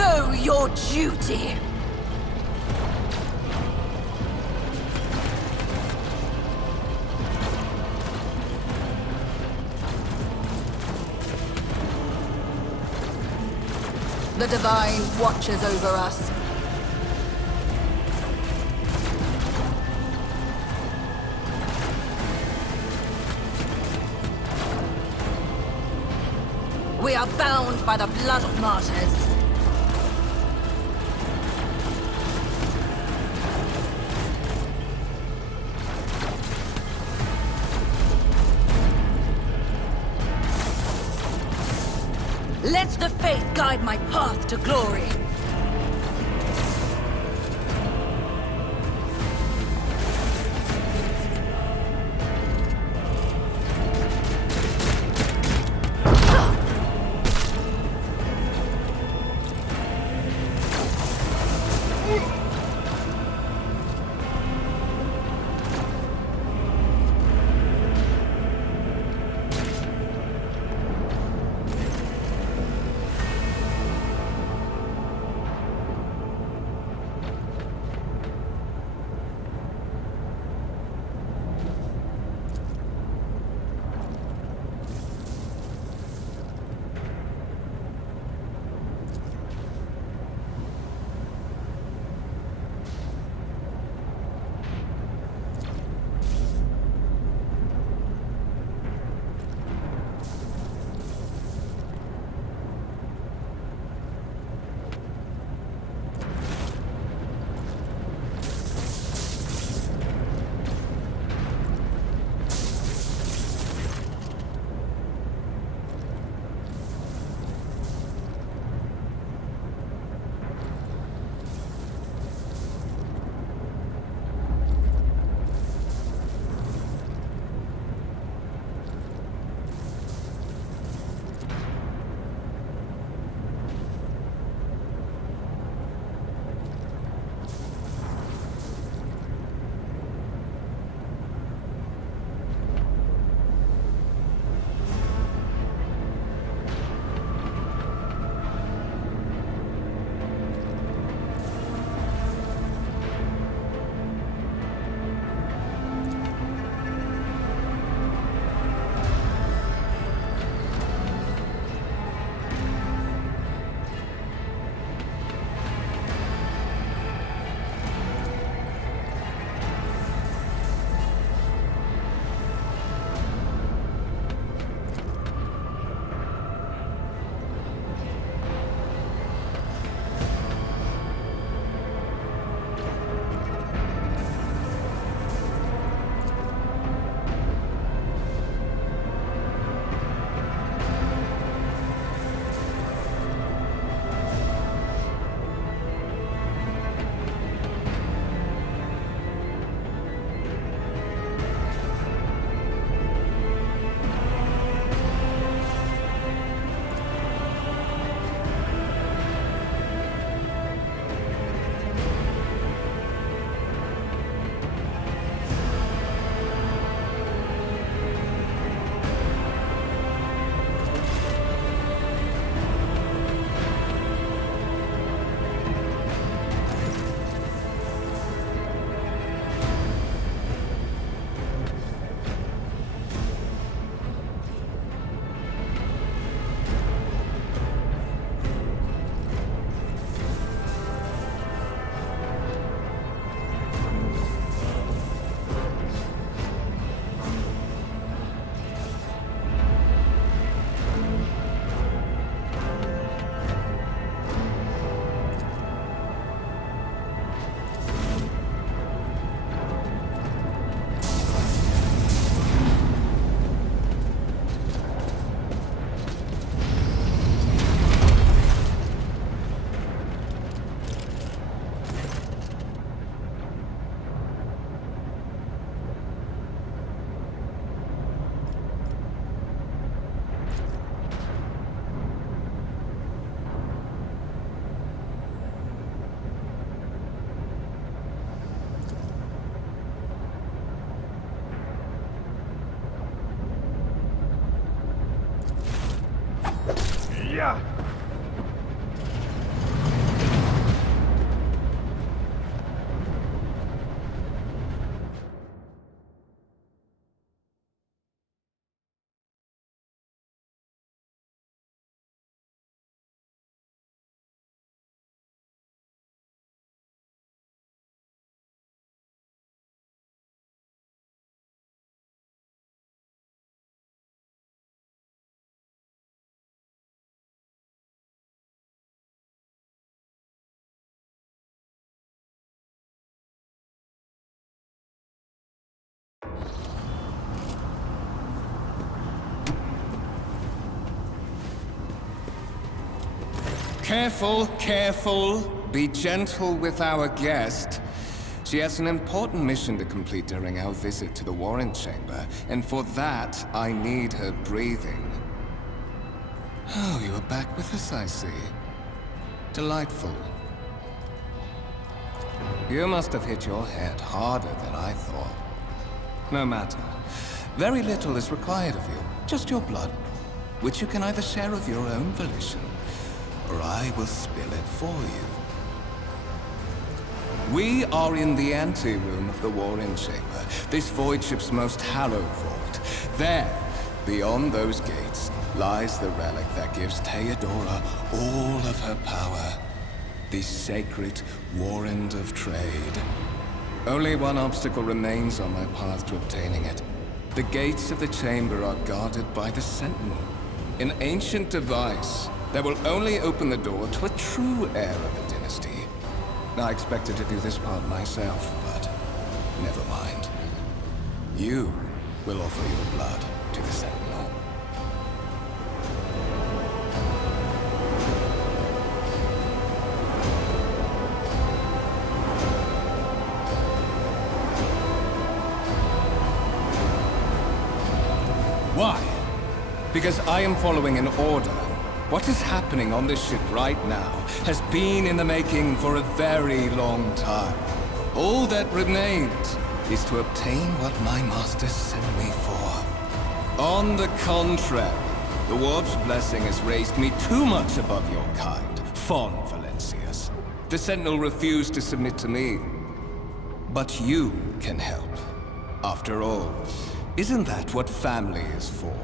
Know your duty! The Divine watches over us. We are bound by the blood of martyrs. Let the faith guide my path to glory. Yeah. Careful, careful. Be gentle with our guest. She has an important mission to complete during our visit to the Warren Chamber, and for that, I need her breathing. Oh, you are back with us, I see. Delightful. You must have hit your head harder than I thought. No matter. Very little is required of you. Just your blood, which you can either share of your own volition, or I will spill it for you. We are in the anteroom of the Warren Chamber, this void ship's most hallowed vault. There, beyond those gates, lies the relic that gives Theodora all of her power. The sacred Warrant of Trade. Only one obstacle remains on my path to obtaining it. The gates of the chamber are guarded by the Sentinel, an ancient device that will only open the door to a true heir of a dynasty. I expected to do this part myself, but never mind. You will offer your blood to the Sentinel. Why? Because I am following an order. What is happening on this ship right now has been in the making for a very long time. All that remains is to obtain what my masters sent me for. On the contrary, the Warp's blessing has raised me too much above your kind, Fon Valencius. The Sentinel refused to submit to me. But you can help. After all, isn't that what family is for?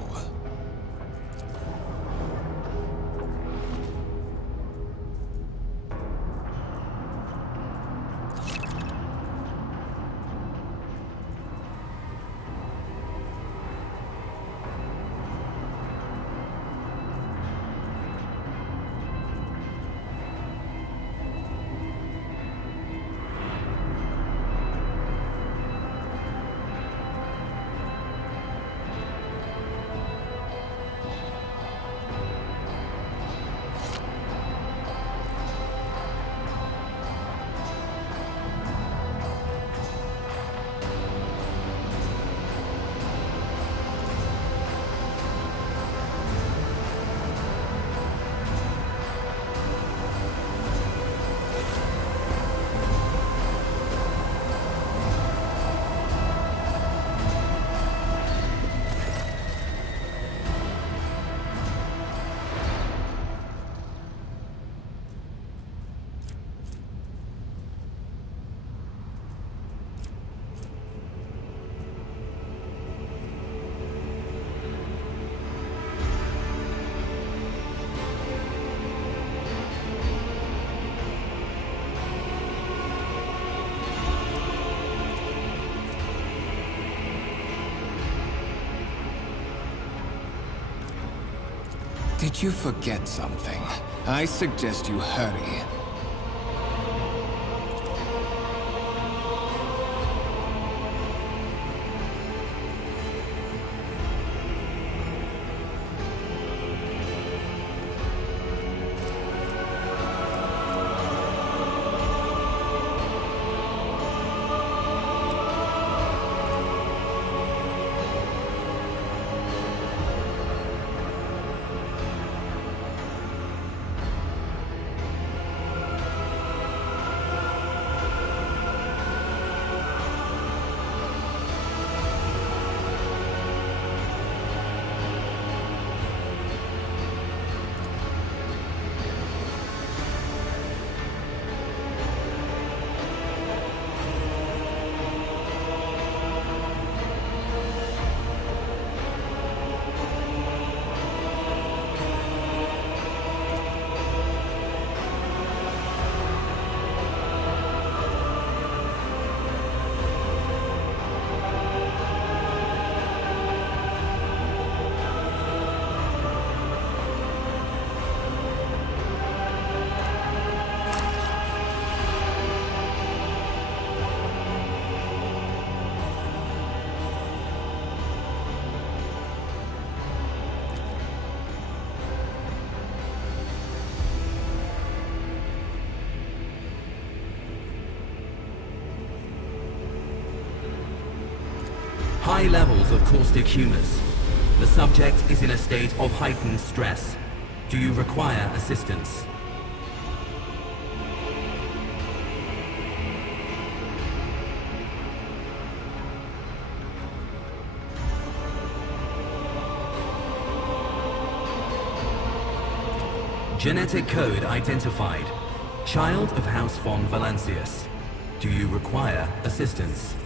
Did you forget something? I suggest you hurry. High levels of caustic humors. The subject is in a state of heightened stress. Do you require assistance? Genetic code identified. Child of House von Valancius. Do you require assistance?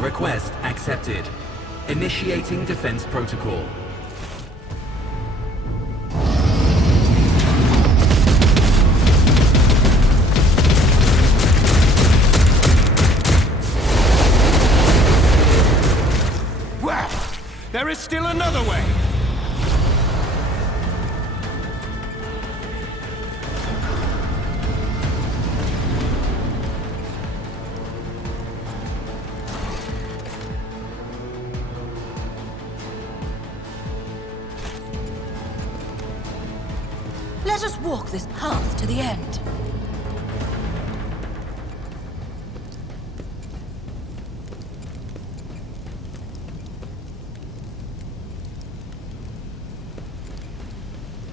Request accepted. Initiating defense protocol. Well, there is still another way. Let us walk this path to the end.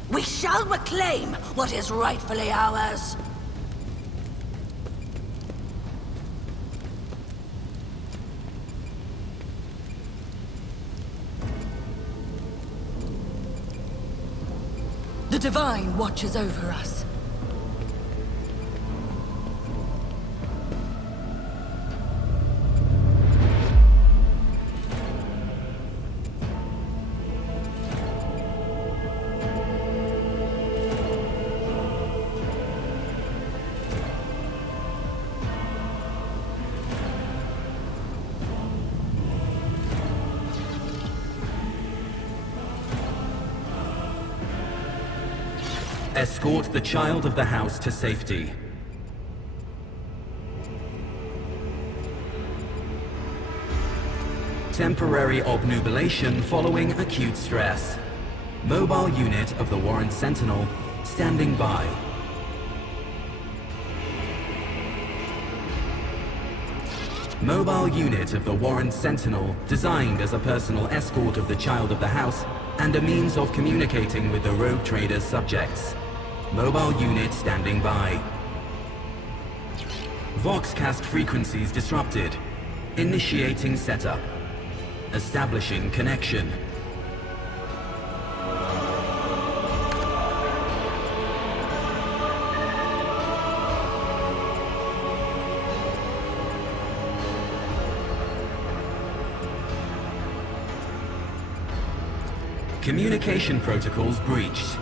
We shall reclaim what is rightfully ours. The Divine watches over us. Escort the child of the house to safety. Temporary obnubilation following acute stress. Mobile unit of the Warrant Sentinel standing by. Mobile unit of the Warrant Sentinel designed as a personal escort of the child of the house and a means of communicating with the rogue trader's subjects. Mobile unit standing by. Voxcast frequencies disrupted. Initiating setup. Establishing connection. Communication protocols breached.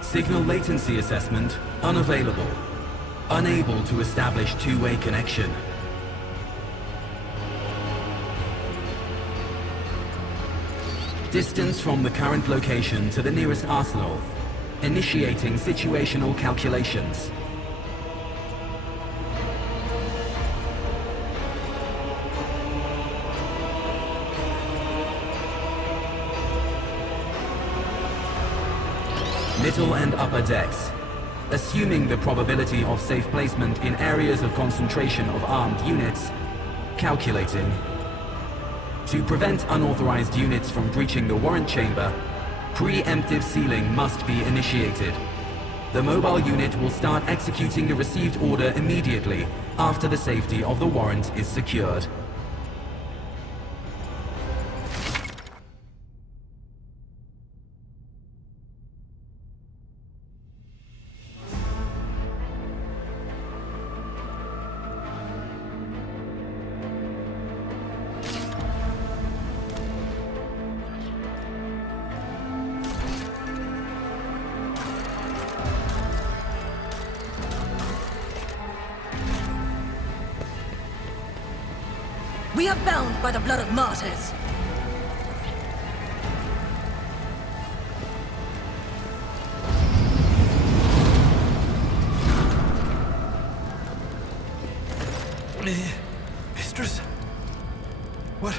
Signal latency assessment unavailable. Unable to establish two-way connection. Distance from the current location to the nearest arsenal. Initiating situational calculations. Middle and upper decks. Assuming the probability of safe placement in areas of concentration of armed units. Calculating. To prevent unauthorized units from breaching the warrant chamber, preemptive sealing must be initiated. The mobile unit will start executing the received order immediately after the safety of the warrant is secured. We are bound by the blood of martyrs. Mistress? What?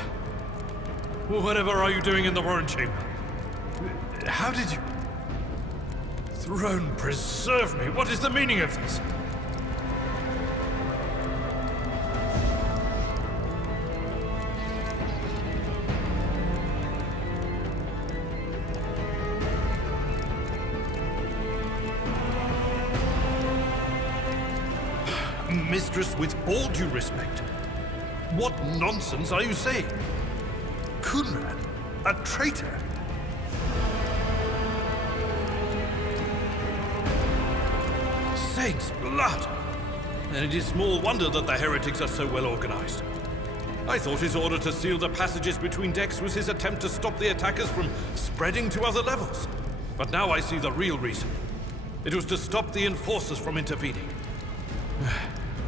Whatever are you doing in the Warren Chamber? How did you... Throne preserve me! What is the meaning of this? Mistress, with all due respect, what nonsense are you saying? Kunrad, a traitor? Saints' blood! And it is small wonder that the heretics are so well organized. I thought his order to seal the passages between decks was his attempt to stop the attackers from spreading to other levels. But now I see the real reason. It was to stop the enforcers from intervening.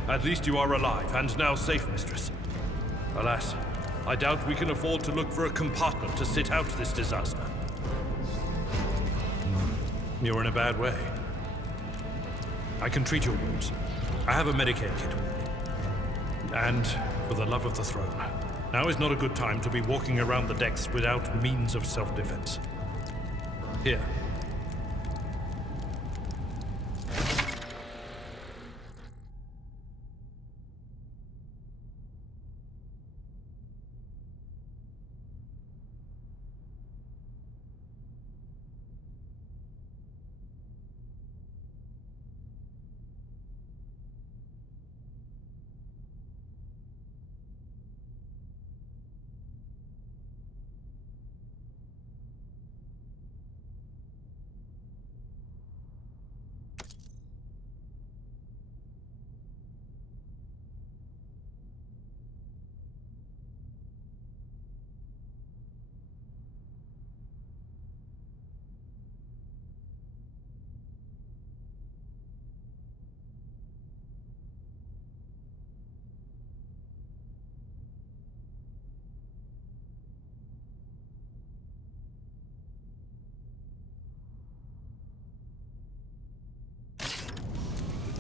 At least you are alive, and now safe, Mistress. Alas, I doubt we can afford to look for a compartment to sit out this disaster. You're in a bad way. I can treat your wounds. I have a Medicaid kit with me. And, for the love of the throne, now is not a good time to be walking around the decks without means of self-defense. Here.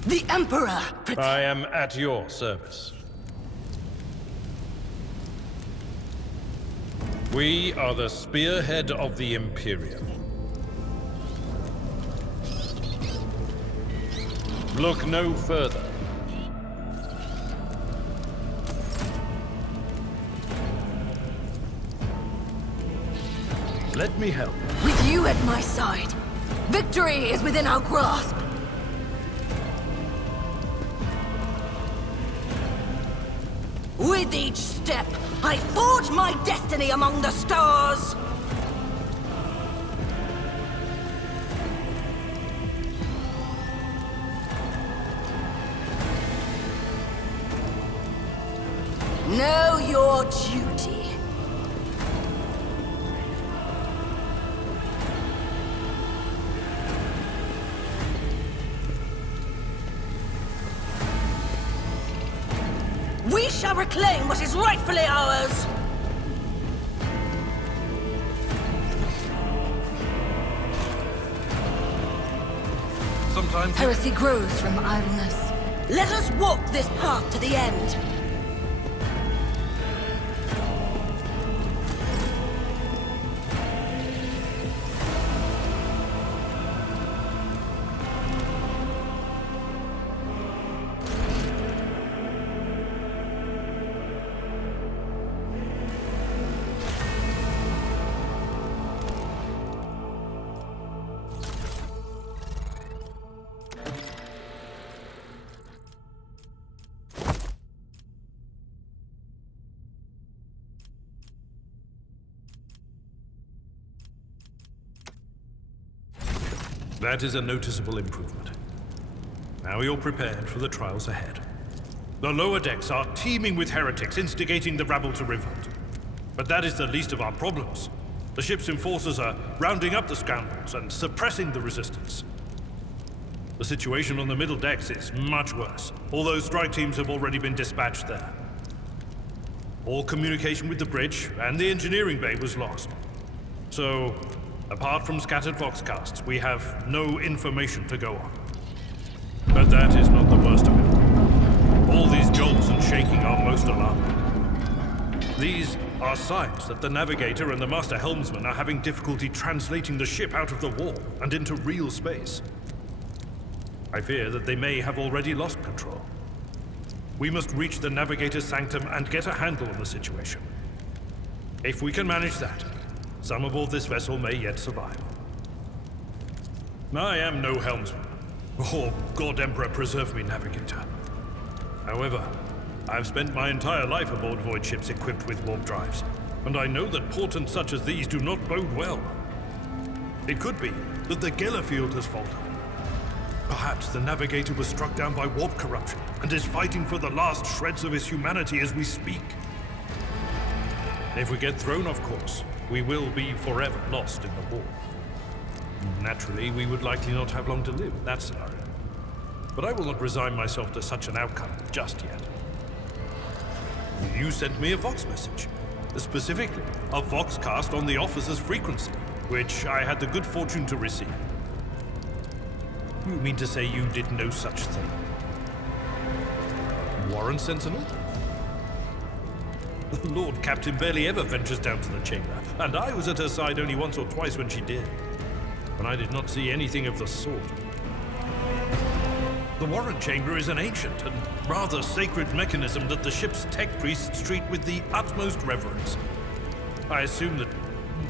The Emperor! I am at your service. We are the spearhead of the Imperium. Look no further. Let me help. With you at my side, victory is within our grasp. With each step, I forge my destiny among the stars! Know your duty. We shall reclaim what is rightfully ours! Sometimes... Heresy grows from idleness. Let us walk this path to the end. That is a noticeable improvement. Now you're prepared for the trials ahead. The lower decks are teeming with heretics instigating the rabble to revolt. But that is the least of our problems. The ship's enforcers are rounding up the scoundrels and suppressing the resistance. The situation on the middle decks is much worse, although strike teams have already been dispatched there. All communication with the bridge and the engineering bay was lost. So, apart from scattered voxcasts, we have no information to go on. But that is not the worst of it. All these jolts and shaking are most alarming. These are signs that the Navigator and the Master Helmsman are having difficulty translating the ship out of the wall and into real space. I fear that they may have already lost control. We must reach the Navigator's sanctum and get a handle on the situation. If we can manage that, some aboard this vessel may yet survive. I am no helmsman, or God Emperor preserve me, Navigator. However, I've spent my entire life aboard void ships equipped with warp drives, and I know that portents such as these do not bode well. It could be that the Geller field has faltered. Perhaps the Navigator was struck down by warp corruption and is fighting for the last shreds of his humanity as we speak. If we get thrown off course, we will be forever lost in the war. Naturally, we would likely not have long to live in that scenario. But I will not resign myself to such an outcome just yet. You sent me a Vox message. Specifically, a Vox cast on the officer's frequency, which I had the good fortune to receive. You mean to say you did no such thing? Warren Sentinel? The Lord Captain barely ever ventures down to the chamber, and I was at her side only once or twice when she did. And I did not see anything of the sort. The Warren Chamber is an ancient and rather sacred mechanism that the ship's tech priests treat with the utmost reverence. I assume that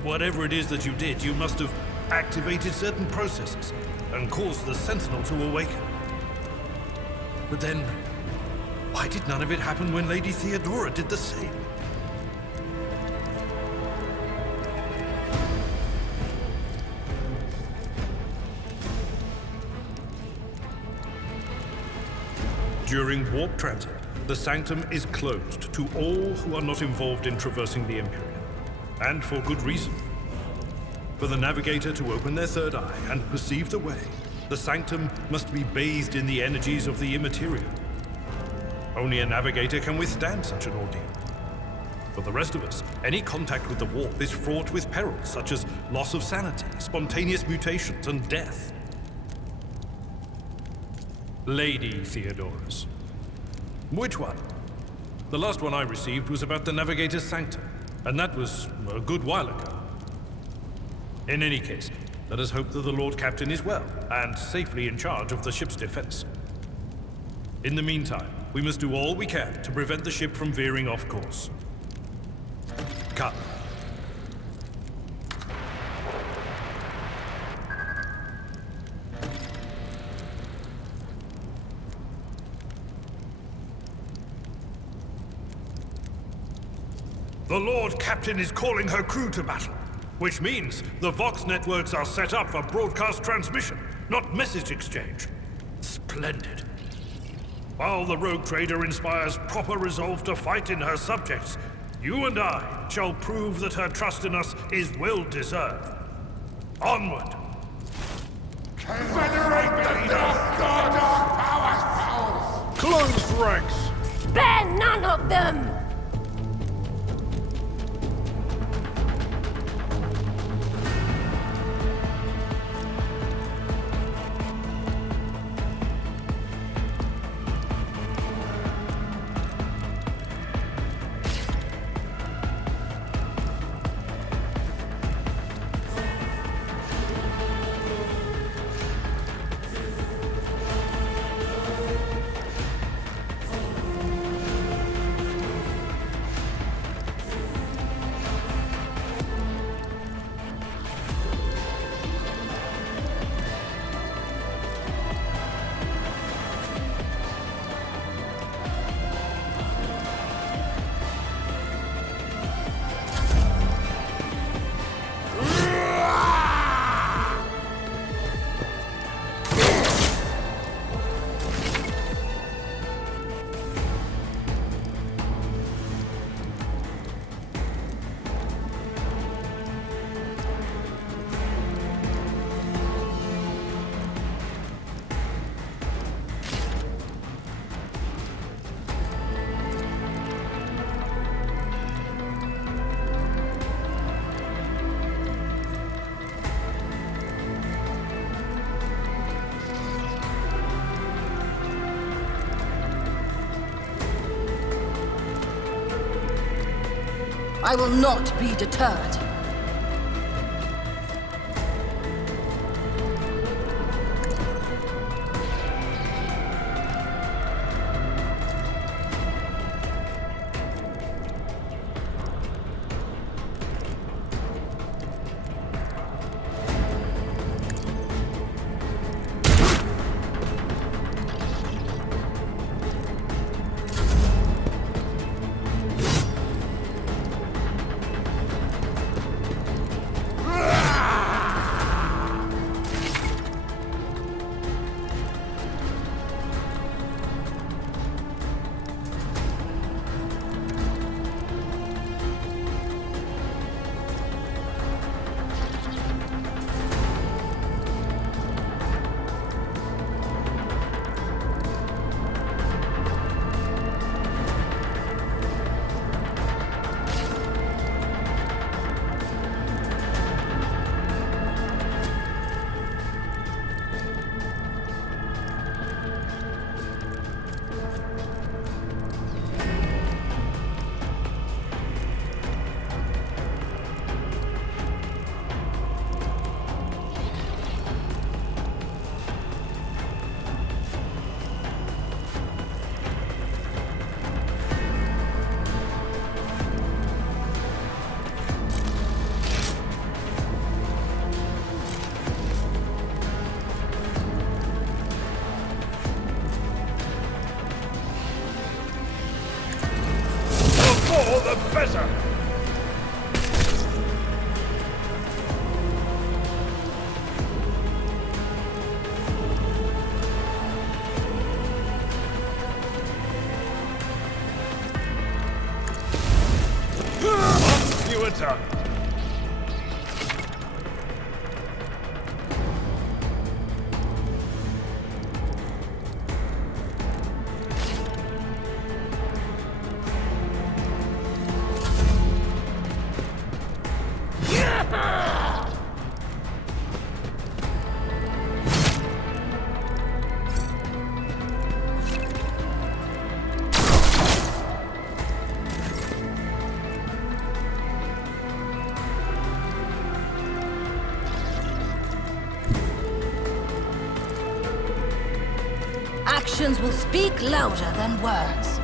whatever it is that you did, you must have activated certain processes and caused the Sentinel to awaken. But then, why did none of it happen when Lady Theodora did the same? During warp transit, the sanctum is closed to all who are not involved in traversing the Empyrean. And for good reason. For the Navigator to open their third eye and perceive the way, the sanctum must be bathed in the energies of the immaterial. Only a Navigator can withstand such an ordeal. For the rest of us, any contact with the warp is fraught with perils such as loss of sanity, spontaneous mutations, and death. Lady Theodora's. Which one? The last one I received was about the Navigator's sanctum, and that was a good while ago. In any case, let us hope that the Lord Captain is well, and safely in charge of the ship's defense. In the meantime, we must do all we can to prevent the ship from veering off course. Cut. The Lord Captain is calling her crew to battle, which means the Vox networks are set up for broadcast transmission, not message exchange. Splendid. While the rogue trader inspires proper resolve to fight in her subjects, you and I shall prove that her trust in us is well deserved. Onward! Confederate the Dark powers! Close ranks! Spare none of them! I will not be deterred. The better! Fewer tongue. Actions will speak louder than words.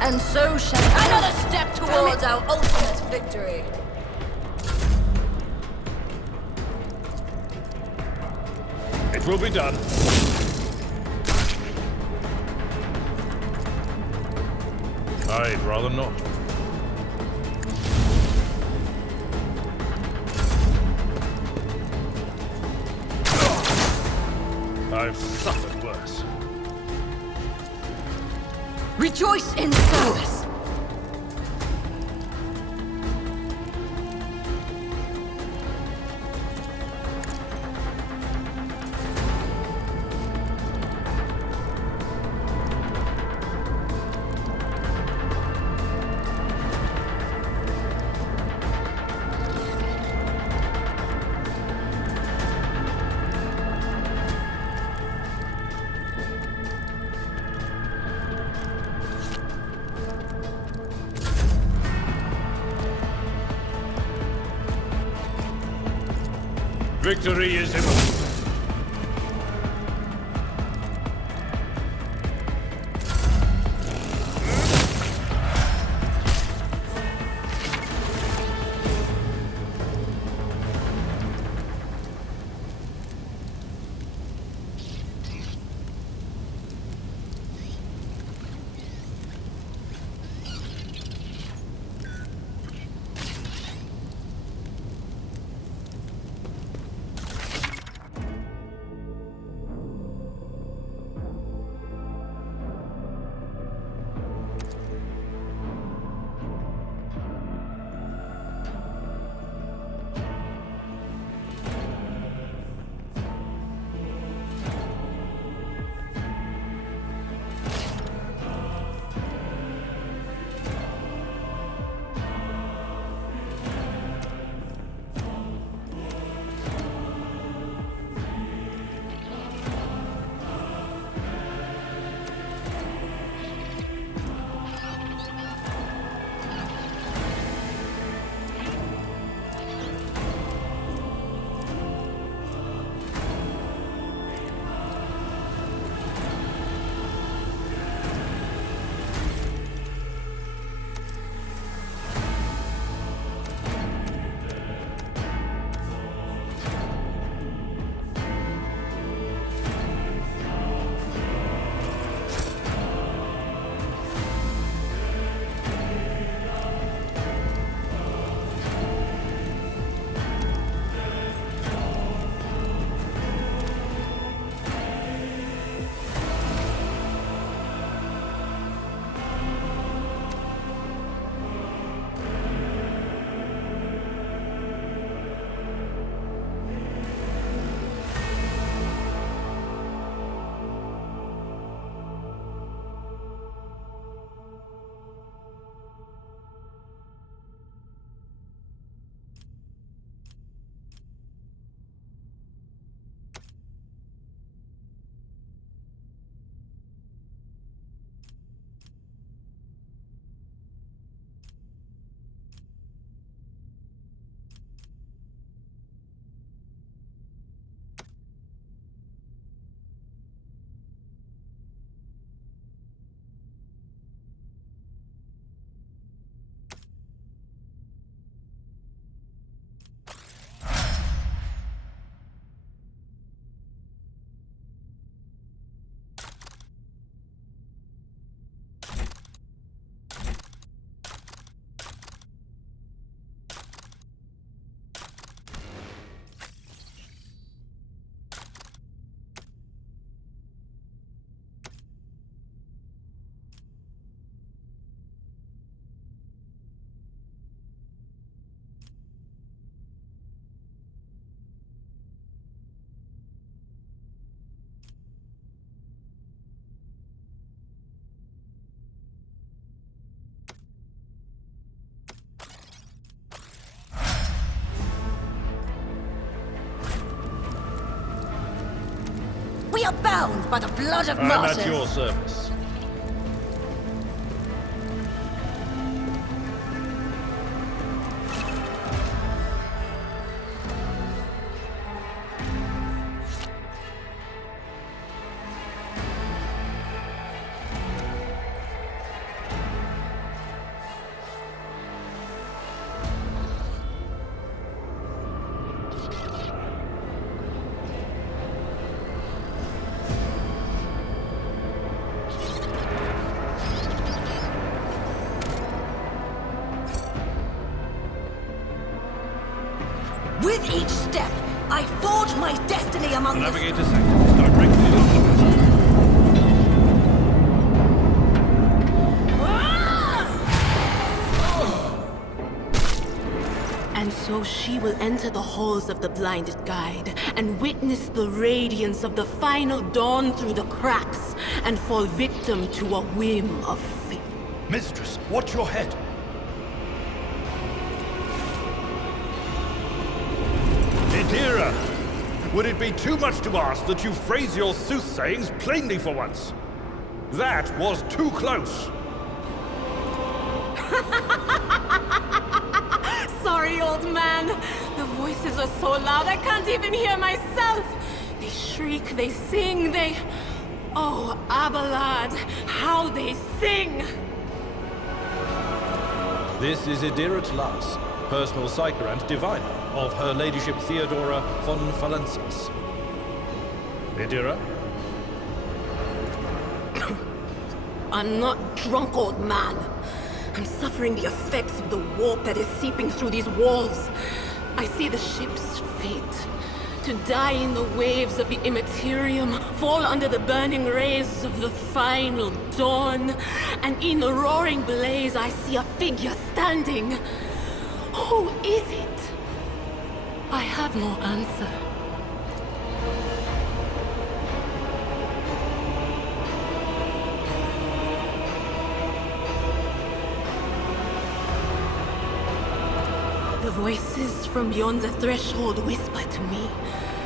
And so shall another step towards our ultimate victory. It will be done. I'd rather not. I've suffered worse. Rejoice in service. Victory is imminent. cleansed by the blood of I'm martyrs. at your service. With each step, I forge my destiny among the... Navigator sector is directly opposite. And so she will enter the halls of the blinded guide and witness the radiance of the final dawn through the cracks and fall victim to a whim of fate. Mistress, watch your head. Idira! Would it be too much to ask that you phrase your soothsayings plainly for once? That was too close. Sorry, old man. The voices are so loud I can't even hear myself. They shriek, they sing, they... Oh, Abelard, how they sing! This is Idira Tlas, personal Psyker and diviner of Her Ladyship Theodora von Valencius. Idira? I'm not drunk, old man. I'm suffering the effects of the warp that is seeping through these walls. I see the ship's fate. To die in the waves of the immaterium, fall under the burning rays of the final dawn. And in the roaring blaze, I see a figure standing. Who is it? I have no answer. The voices from beyond the threshold whisper to me.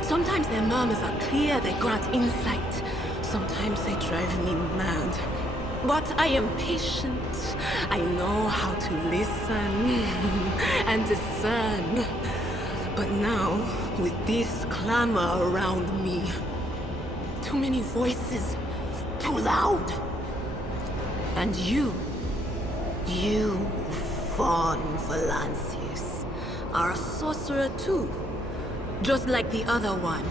Sometimes their murmurs are clear, they grant insight. Sometimes they drive me mad. But I am patient. I know how to listen and discern. But now, with this clamor around me, too many voices, too loud. And you, von Valencius, are a sorcerer too, just like the other one.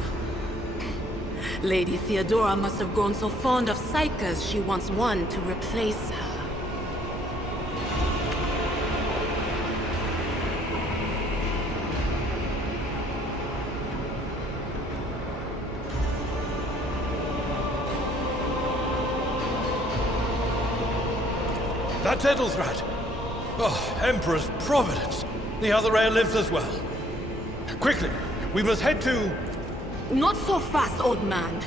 Lady Theodora must have grown so fond of Psykers she wants one to replace her. That Edelthrat! Oh, Emperor's Providence! The other heir lives as well. Quickly, we must head to... Not so fast, old man.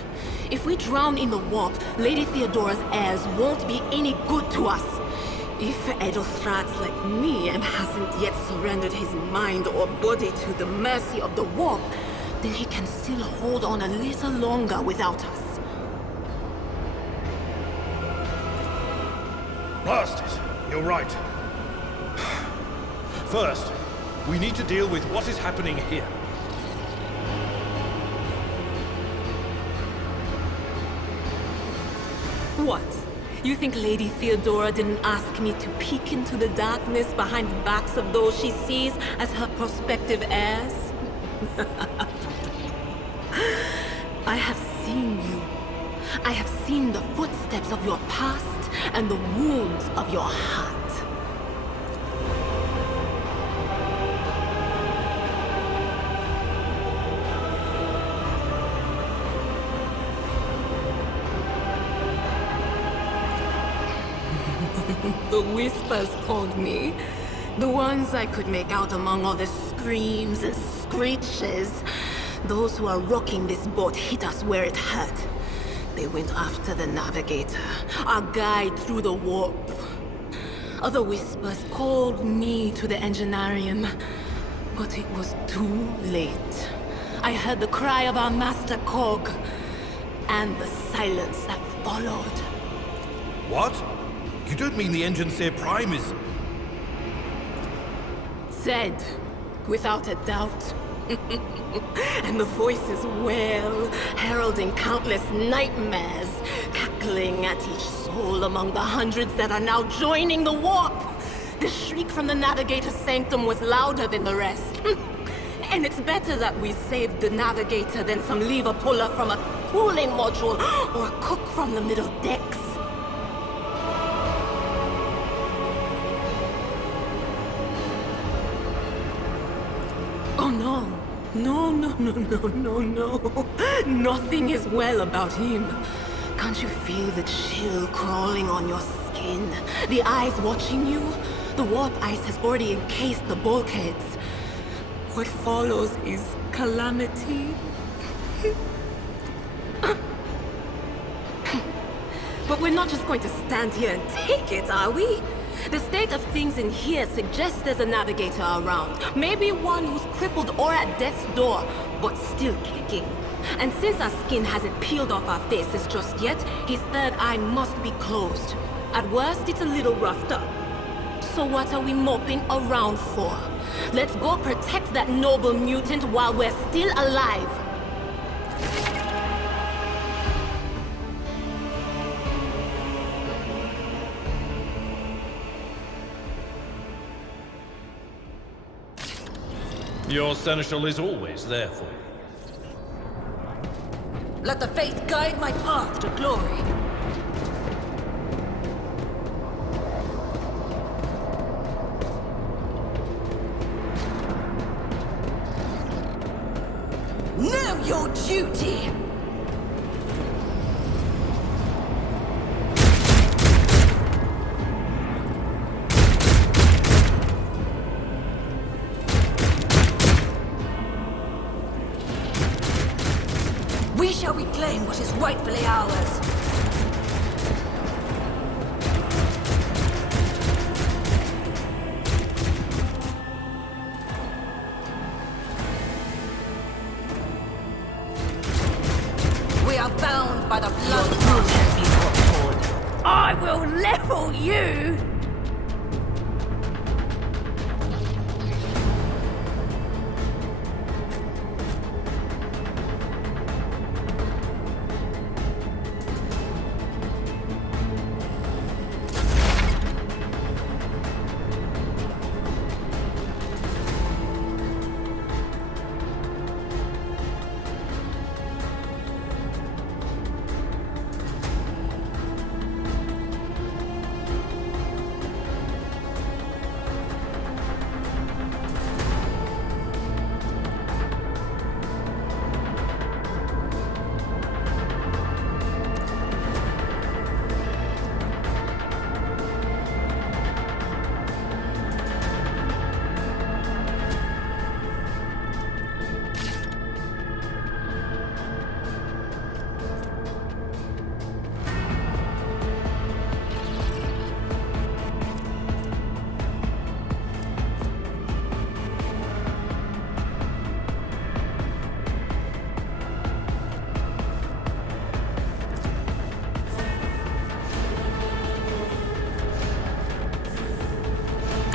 If we drown in the warp, Lady Theodora's heirs won't be any good to us. If Edelthrat's like me and hasn't yet surrendered his mind or body to the mercy of the warp, then he can still hold on a little longer without us. Blast it! You're right. First, we need to deal with what is happening here. What? You think Lady Theodora didn't ask me to peek into the darkness behind the backs of those she sees as her prospective heirs? I have seen you. I have seen the footsteps of your past and the wounds of your heart. The whispers called me. The ones I could make out among all the screams and screeches. Those who are rocking this boat hit us where it hurt. They went after the Navigator, our guide through the warp. Other whispers called me to the engineerium, but it was too late. I heard the cry of our master cog. and the silence that followed. What? You don't mean the Engineer Prime is... Said, without a doubt. And the voices wail, heralding countless nightmares, cackling at each soul among the hundreds that are now joining the warp. The shriek from the Navigator's sanctum was louder than the rest. And it's better that we saved the Navigator than some lever puller from a cooling module or a cook from the middle decks. Oh no. No. Nothing is well about him. Can't you feel the chill crawling on your skin? The eyes watching you? The warp ice has already encased the bulkheads. What follows is calamity. But we're not just going to stand here and take it, are we? The state of things in here suggests there's a Navigator around. Maybe one who's crippled or at death's door, but still kicking. And since our skin hasn't peeled off our faces just yet, his third eye must be closed. At worst, it's a little roughed up. So what are we moping around for? Let's go protect that noble mutant while we're still alive. Your seneschal is always there for you. Let the faith guide my path to glory. Know your duty! We shall reclaim what is rightfully ours. We are bound by the blood of I will level you!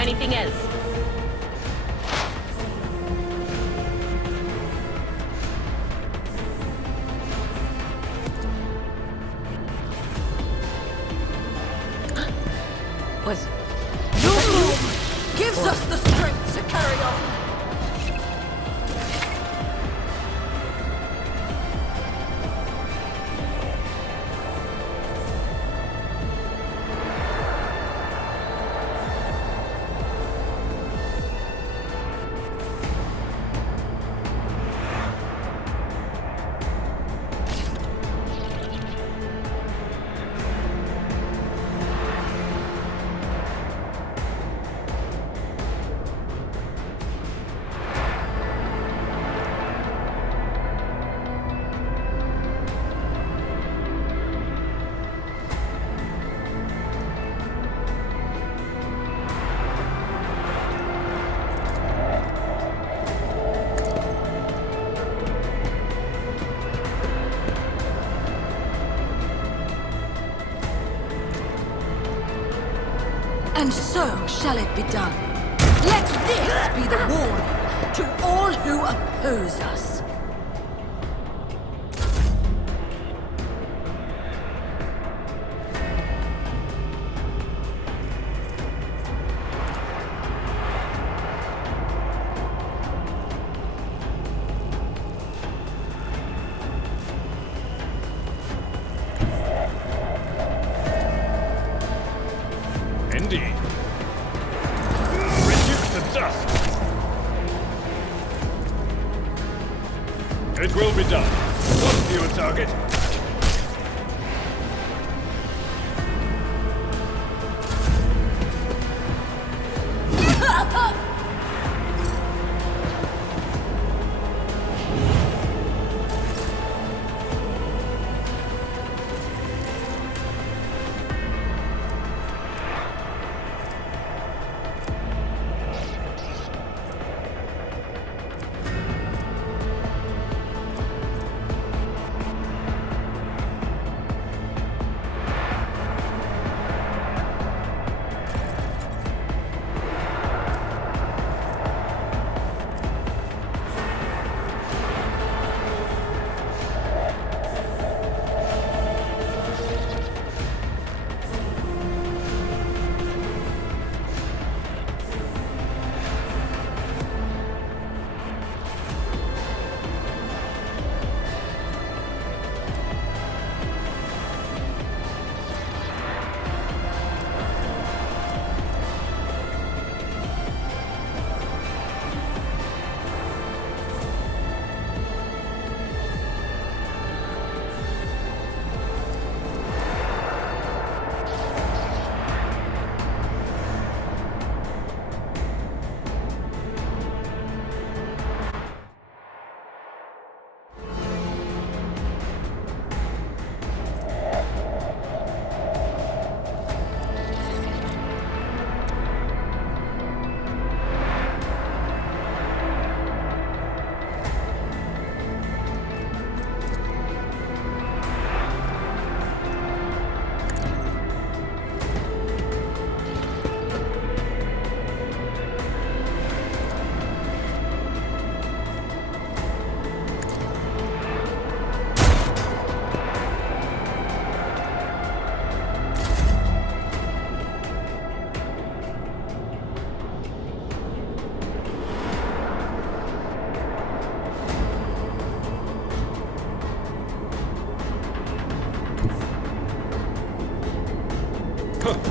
Anything else? Was your move gives us the strength to carry on. And so shall it be done. Let this be the warning to all who oppose us. Indeed. Reduce to dust. It will be done. One fewer target.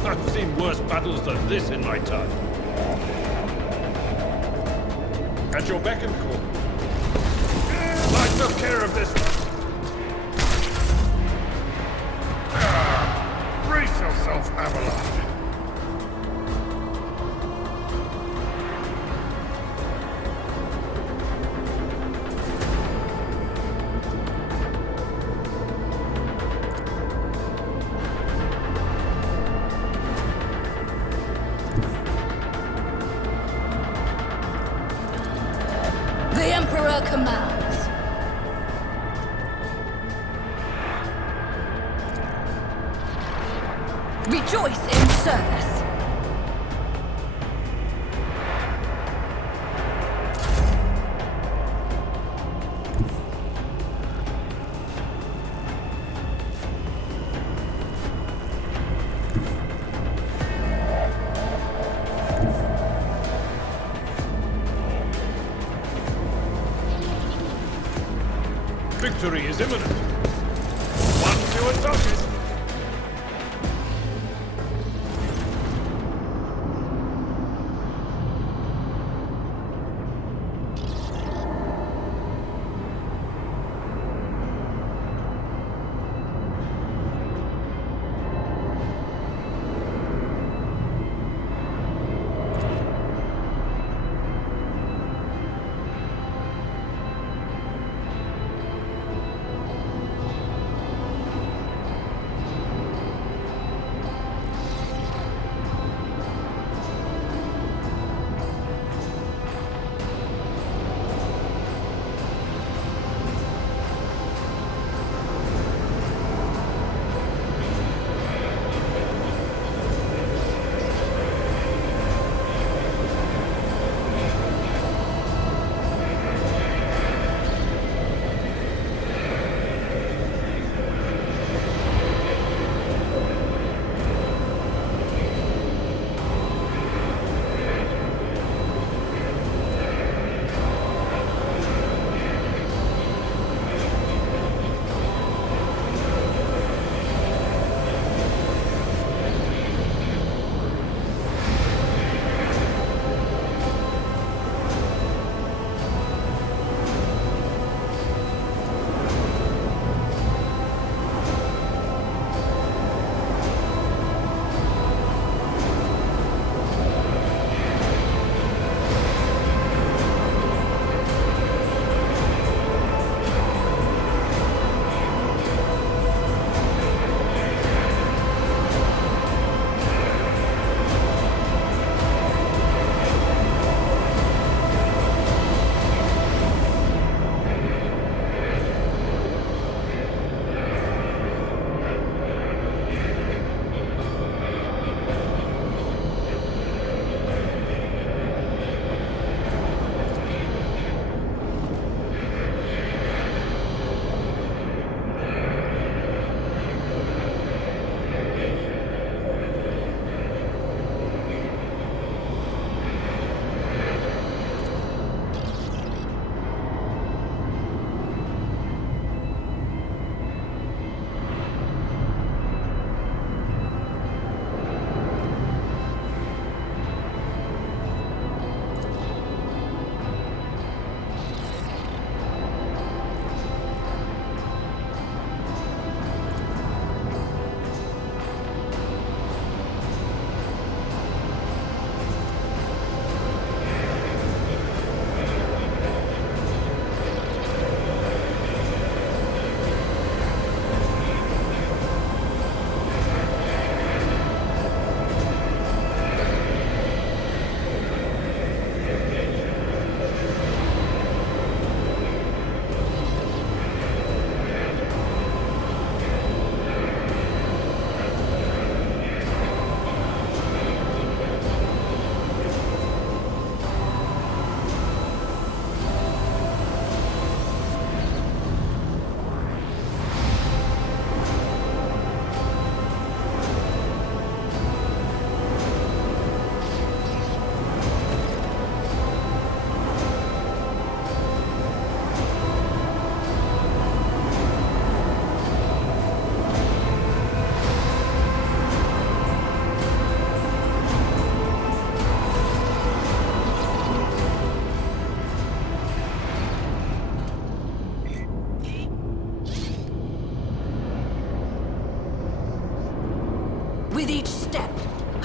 I've seen worse battles than this in my time. At your beck and call. I took care of this one. Brace yourself, Abelard. The Emperor commands. Rejoice in service. Victory is imminent. One fewer target.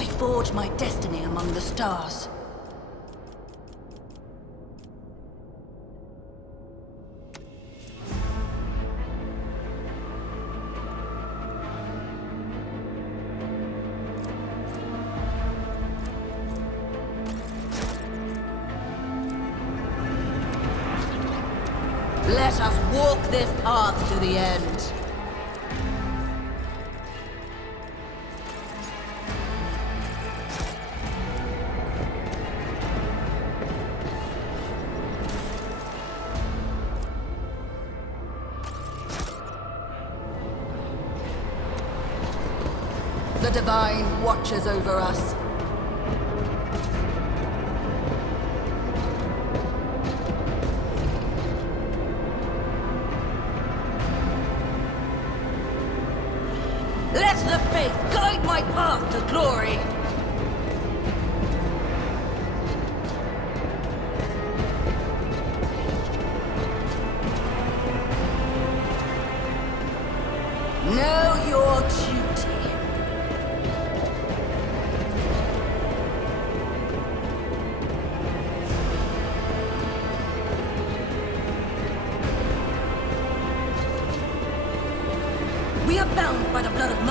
I forge my destiny among the stars. Let us walk this path to the end. The Divine watches over us. Let the faith guide my path to glory! Know your duty. We are bound by the blood of